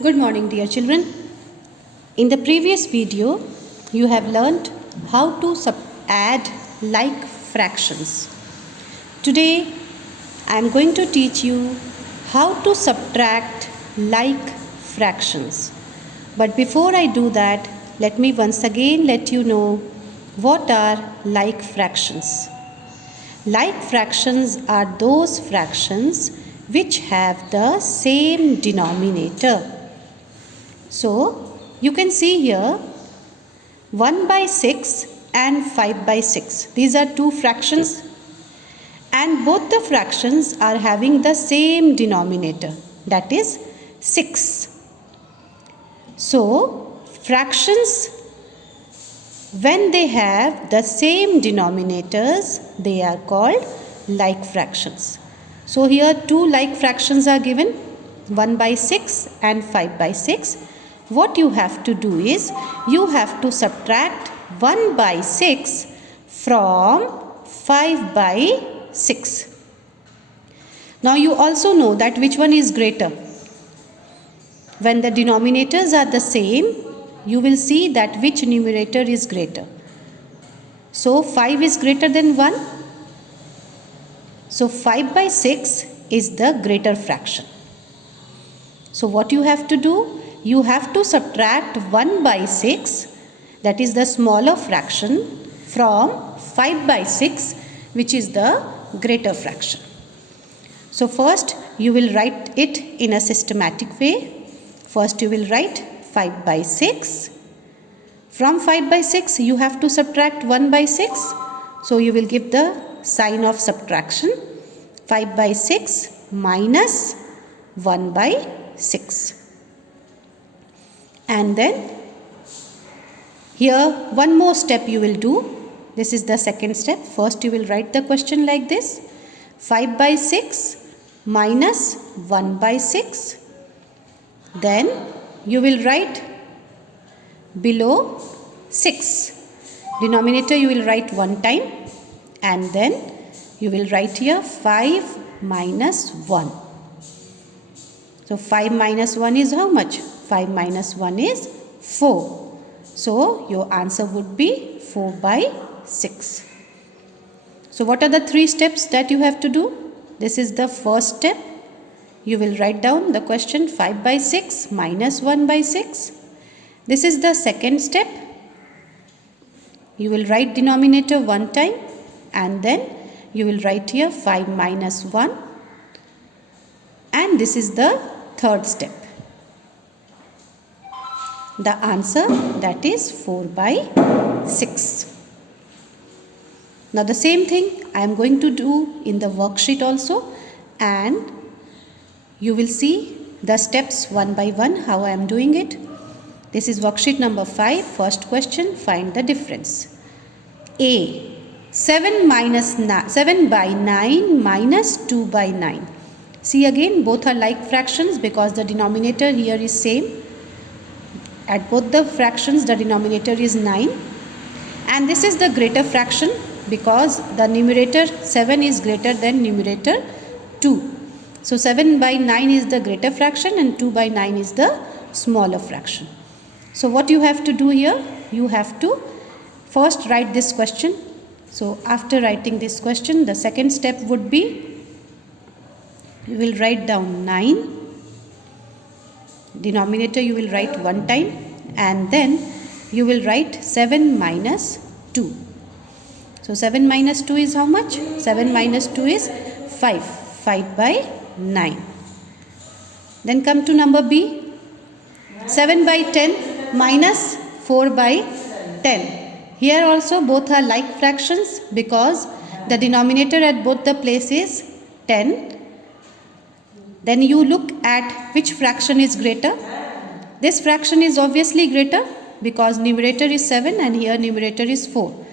Good morning, dear children. In the previous video, you have learnt how to add like fractions. Today, I am going to teach you how to subtract like fractions. But before I do that, let me once again let you know what are like fractions. Like fractions are those fractions which have the same denominator. So, you can see here 1 by 6 and 5 by 6. These are two fractions and both the fractions are having the same denominator, that is 6. So, fractions, when they have the same denominators, they are called like fractions. So, here two like fractions are given, 1 by 6 and 5 by 6. What you have to do is, you have to subtract 1 by 6 from 5 by 6. Now, you also know that which one is greater. When the denominators are the same, you will see that which numerator is greater. So, 5 is greater than 1. So, 5 by 6 is the greater fraction. So, what you have to do? You have to subtract 1 by 6, that is the smaller fraction, from 5 by 6, which is the greater fraction. So, first you will write it in a systematic way. First you will write 5 by 6. From 5 by 6 you have to subtract 1 by 6. So, you will give the sign of subtraction. 5 by 6 minus 1 by 6. And then here one more step you will do. This is the second step. First you will write the question like this. 5 by 6 minus 1 by 6. Then you will write below 6. Denominator you will write one time. And then you will write here 5 minus 1. So 5 minus 1 is how much? 5 minus 1 is 4. So, your answer would be 4 by 6. So, what are the three steps that you have to do? This is the first step. You will write down the question 5 by 6 minus 1 by 6. This is the second step. You will write denominator one time and then you will write here 5 minus 1. And this is the third step. The answer, that is 4 by 6. Now the same thing I am going to do in the worksheet also, and you will see the steps one by one how I am doing it. This is worksheet number 5. First question, find the difference. A. 7 by 9 minus 2 by 9. See, again both are like fractions because the denominator here is same. At both the fractions the denominator is 9 and this is the greater fraction because the numerator 7 is greater than numerator 2. So 7 by 9 is the greater fraction and 2 by 9 is the smaller fraction. So what you have to do here? You have to first write this question. So after writing this question, the second step would be, you will write down 9. Denominator you will write one time and then you will write 7 minus 2. So 7 minus 2 is how much? 7 minus 2 is 5. 5 by 9. Then come to number B. 7 by 10 minus 4 by 10. Here also both are like fractions because the denominator at both the places 10. Then you look at which fraction is greater. This fraction is obviously greater because numerator is 7 and here numerator is 4.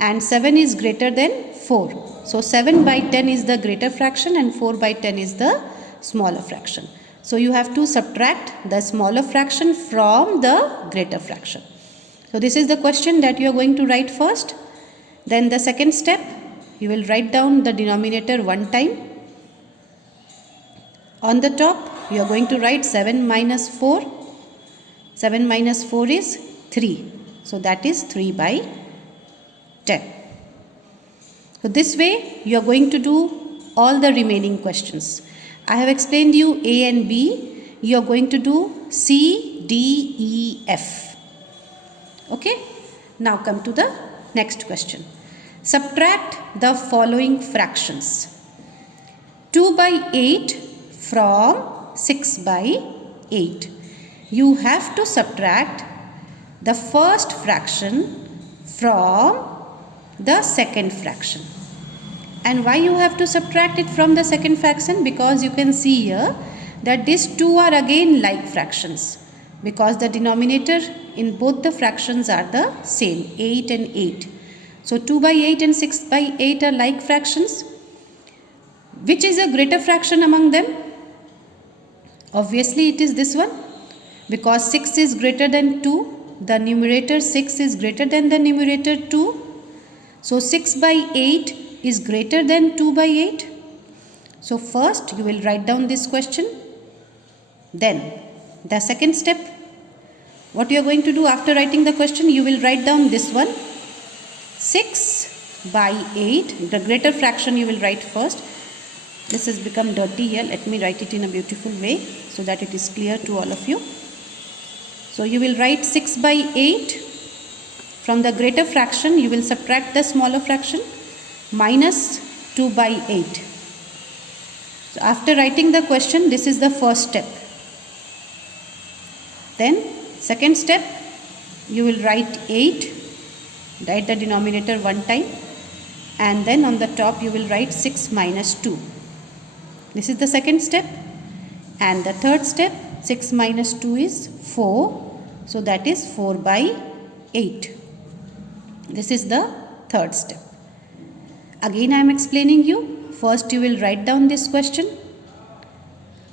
And 7 is greater than 4. So 7 by 10 is the greater fraction and 4 by 10 is the smaller fraction. So you have to subtract the smaller fraction from the greater fraction. So this is the question that you are going to write first. Then the second step, you will write down the denominator one time. On the top you are going to write 7 minus 4. 7 minus 4 is 3. So that is 3 by 10. So this way you are going to do all the remaining questions. I have explained you A and B. You are going to do C, D, E, F. Okay. Now come to the next question. Subtract the following fractions. 2 by 8 from 6 by 8. You have to subtract the first fraction from the second fraction. And why you have to subtract it from the second fraction? Because you can see here that these two are again like fractions, because the denominator in both the fractions are the same, 8 and 8. So 2 by 8 and 6 by 8 are like fractions. Which is a greater fraction among them? Obviously it is this one, because 6 is greater than 2. The numerator 6 is greater than the numerator 2. So 6 by 8 is greater than 2 by 8. So first you will write down this question. Then the second step, what you are going to do after writing the question, you will write down this one. 6 by 8, the greater fraction you will write first. This has become dirty here. Let me write it in a beautiful way so that it is clear to all of you. So you will write 6 by 8. From the greater fraction, you will subtract the smaller fraction, minus 2 by 8. So after writing the question, this is the first step. Then second step, you will write 8, write the denominator one time, and then on the top you will write 6 minus 2. This is the second step. And the third step, 6 minus 2 is 4. So that is 4 by 8. This is the third step. Again I am explaining you. First you will write down this question.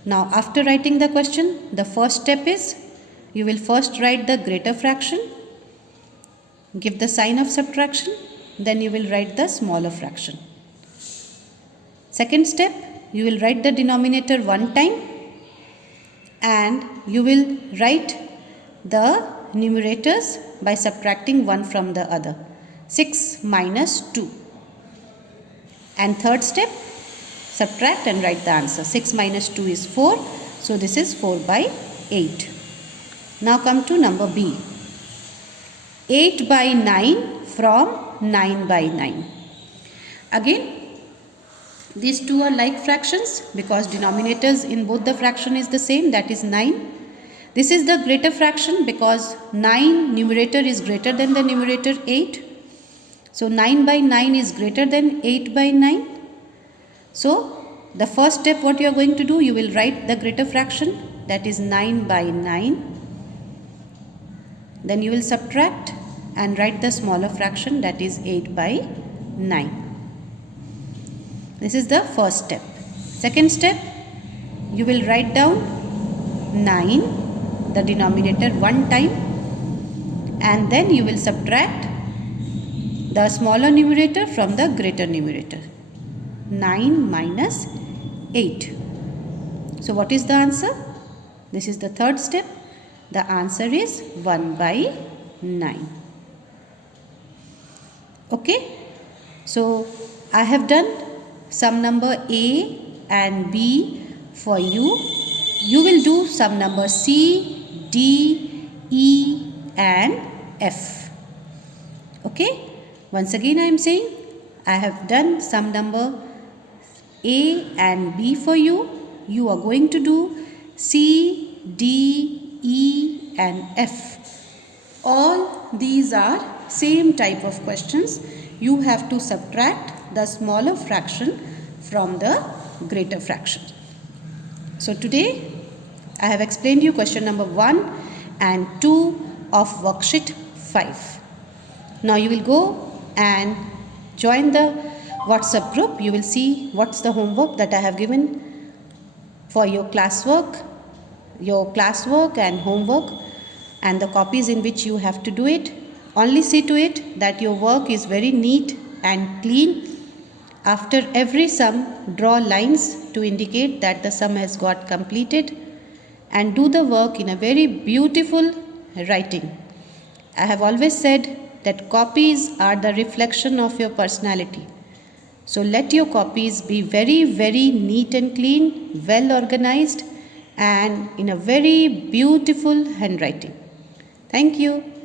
Now after writing the question, the first step is you will first write the greater fraction, give the sign of subtraction, then you will write the smaller fraction. Second step, you will write the denominator one time and you will write the numerators by subtracting one from the other. 6 minus 2. And third step, subtract and write the answer. 6 minus 2 is 4. So this is 4 by 8. Now come to number B. 8 by 9 from 9 by 9. Again, these two are like fractions because denominators in both the fraction is the same, that is 9. This is the greater fraction because 9 numerator is greater than the numerator 8. So 9 by 9 is greater than 8 by 9. So the first step, what you are going to do, you will write the greater fraction, that is 9 by 9. Then you will subtract and write the smaller fraction, that is 8 by 9. This is the first step. Second step, you will write down 9, the denominator one time, and then you will subtract the smaller numerator from the greater numerator. 9 minus 8. So what is the answer? This is the third step. The answer is 1 by 9. Okay. So I have done sum number A and B for you. You will do sum number C, D, E and F. Okay. Once again I am saying I have done sum number A and B for you. You are going to do C, D, E and F. All these are same type of questions. You have to subtract the smaller fraction from the greater fraction. So today I have explained you question number 1 and 2 of worksheet 5. Now you will go and join the WhatsApp group. You will see what's the homework that I have given for your classwork and homework, and the copies in which you have to do it. Only see to it that your work is very neat and clean. After every sum, draw lines to indicate that the sum has got completed. and do the work in a very beautiful writing. I have always said that copies are the reflection of your personality. So let your copies be very, very neat and clean, well organized, and in a very beautiful handwriting. Thank you.